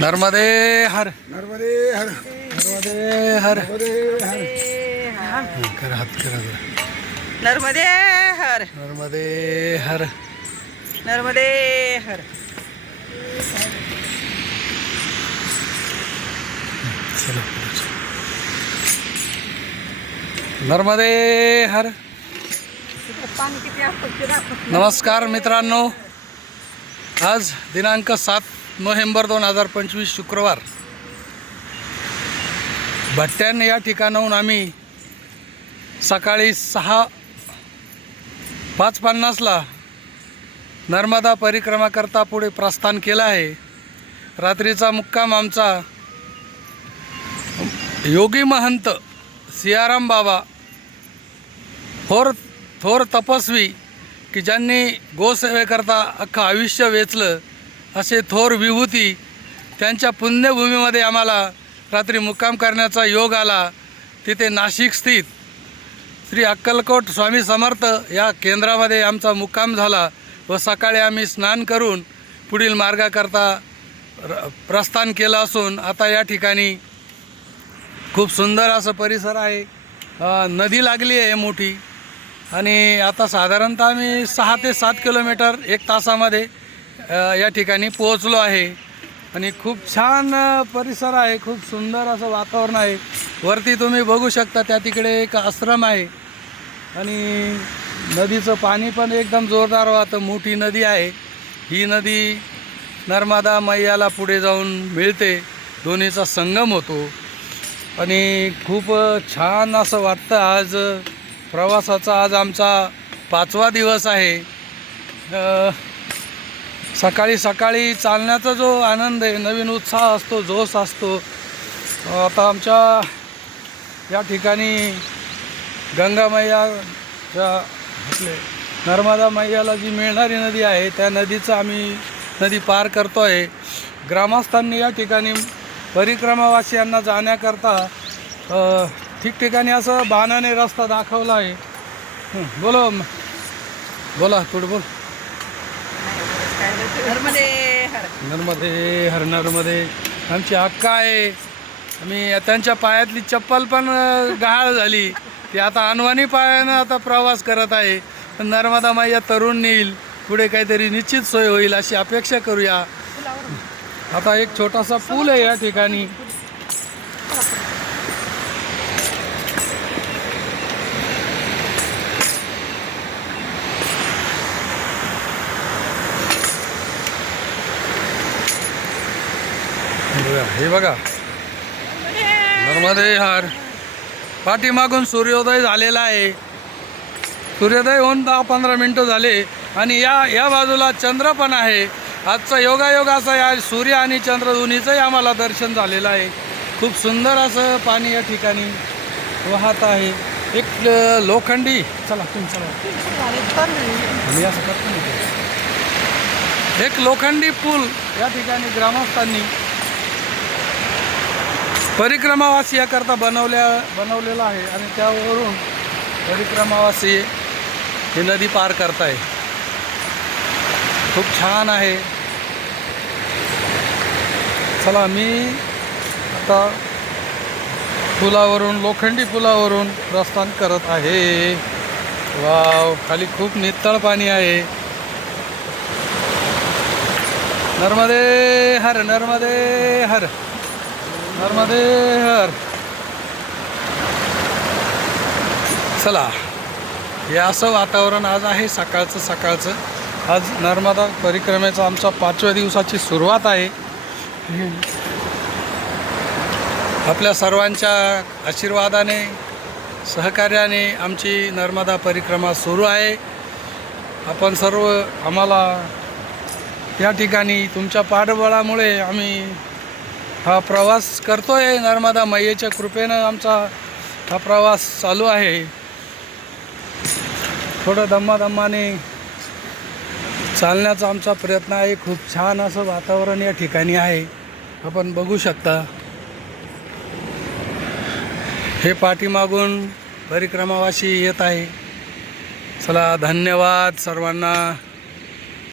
नर्मदे हर। नर्मदे हर। नर्मदे हर। नर्मदे हर। करा हात करा. नर्मदे हर। नर्मदे हर। नर्मदे हर। नर्मदे हर. नमस्कार मित्रांनो. आज दिनांक सात नोव्हेंबर दोन हजार पंचवीस शुक्रवार. भट्ट्याने या ठिकाणाहून आम्ही सकाळी सहा पाच पन्नासला नर्मदा परिक्रमाकरता पुढे प्रस्थान केलं आहे. रात्रीचा मुक्काम आमचा योगी महंत सियाराम बाबा थोर थोर तपस्वी की ज्यांनी गोसेवेकरता अख्खं आयुष्य वेचलं असे थोर विभूती त्यांच्या पुण्यभूमीमध्ये आम्हाला रात्री मुक्काम करण्याचा योग आला. तिथे नाशिक स्थित श्री अक्कलकोट स्वामी समर्थ या केंद्रामध्ये आमचा मुक्काम झाला व सकाळी आम्ही स्नान करून पुढील मार्गाकरता र- प्रस्थान केलं असून आता या ठिकाणी खूप सुंदर असं परिसर आहे. नदी लागली आहे मोठी आणि आता साधारणतः आम्ही सहा ते सात किलोमीटर एक तासामध्ये या ठिकाणी पोहोचलो आहे. आणि खूप छान परिसर आहे. खूप सुंदर असं वातावरण आहे. वरती तुम्ही बघू शकता त्या तिकडे एक आश्रम आहे. आणि नदीचं पाणी पण एकदम जोरदार वाहतं मोठी नदी आहे. ही नदी नर्मदा मैयाला पुढे जाऊन मिळते. दोन्हीचा संगम होतो. आणि खूप छान असं वाटतं आज. प्रवासाचा आज आमचा पाचवा दिवस आहे. सकाळी सकाळी चालण्याचा जो आनंद आहे नवीन उत्साह असतो जोश असतो. आता आमच्या या ठिकाणी गंगा मैया ज्या आपले नर्मदा मैयाला जी मिळणारी नदी आहे त्या नदीचं आम्ही नदी पार करतो आहे ग्रामस्थांनी या ठिकाणी परिक्रमावासियांना जाण्याकरता ठिकठिकाणी असं बाणाने रस्ता दाखवला आहे बोलो बोला थोडं बोल नर्मदे हर नर्मदे हर नर्मदे आमची अक्का आहे. आम्ही त्यांच्या पायातली चप्पल पण गहाळ झाली. ती आता अनवाणी पायानं आता प्रवास करत आहे. नर्मदा मैया तरुण नेईल. पुढे काहीतरी निश्चित सोय होईल अशी अपेक्षा करूया. आता एक छोटासा पूल आहे या ठिकाणी बघा, हे बघा. नर्मदे हार. पाठीमागून सूर्योदय झालेला आहे. सूर्योदय होऊन दहा पंधरा मिनटं झाले आणि या या बाजूला चंद्र पण आहे. आजचा योगायोग असा या सूर्य आणि चंद्र दोन्हीचंही आम्हाला दर्शन झालेलं आहे. खूप सुंदर असं पाणी या ठिकाणी वाहत आहे. एक लोखंडी. चला तुम्ही चला. असं करतो एक लोखंडी पूल या ठिकाणी ग्रामस्थांनी परिक्रमावासी याकरता बनवल्या बनवलेला आहे आणि त्यावरून परिक्रमावासी ही नदी पार करताय. खूप छान आहे. चला मी आता पुलावरून लोखंडी पुलावरून प्रस्थान करत आहे. वाव खाली खूप नितळ पाणी आहे. नर्मदे हर नर्मदे हर. नर्मदे हर चला हे असं वातावरण आज आहे सकाळचं सकाळचं. आज नर्मदा परिक्रमेचा आमचा पाचव्या दिवसाची सुरुवात आहे. आपल्या सर्वांच्या आशीर्वादाने सहकार्याने आमची नर्मदा परिक्रमा सुरू आहे. आपण सर्व आम्हाला या ठिकाणी तुमच्या पाठबळामुळे आम्ही हा प्रवास करतो आहे नर्मदा मैयेच्या कृपेनं आमचा हा प्रवास चालू आहे. थोडं दम्मादम्माने चालण्याचा आमचा प्रयत्न आहे. खूप छान असं वातावरण या ठिकाणी आहे. आपण बघू शकता. हे पाठीमागून परिक्रमावाशी येत आहे. चला धन्यवाद सर्वांना.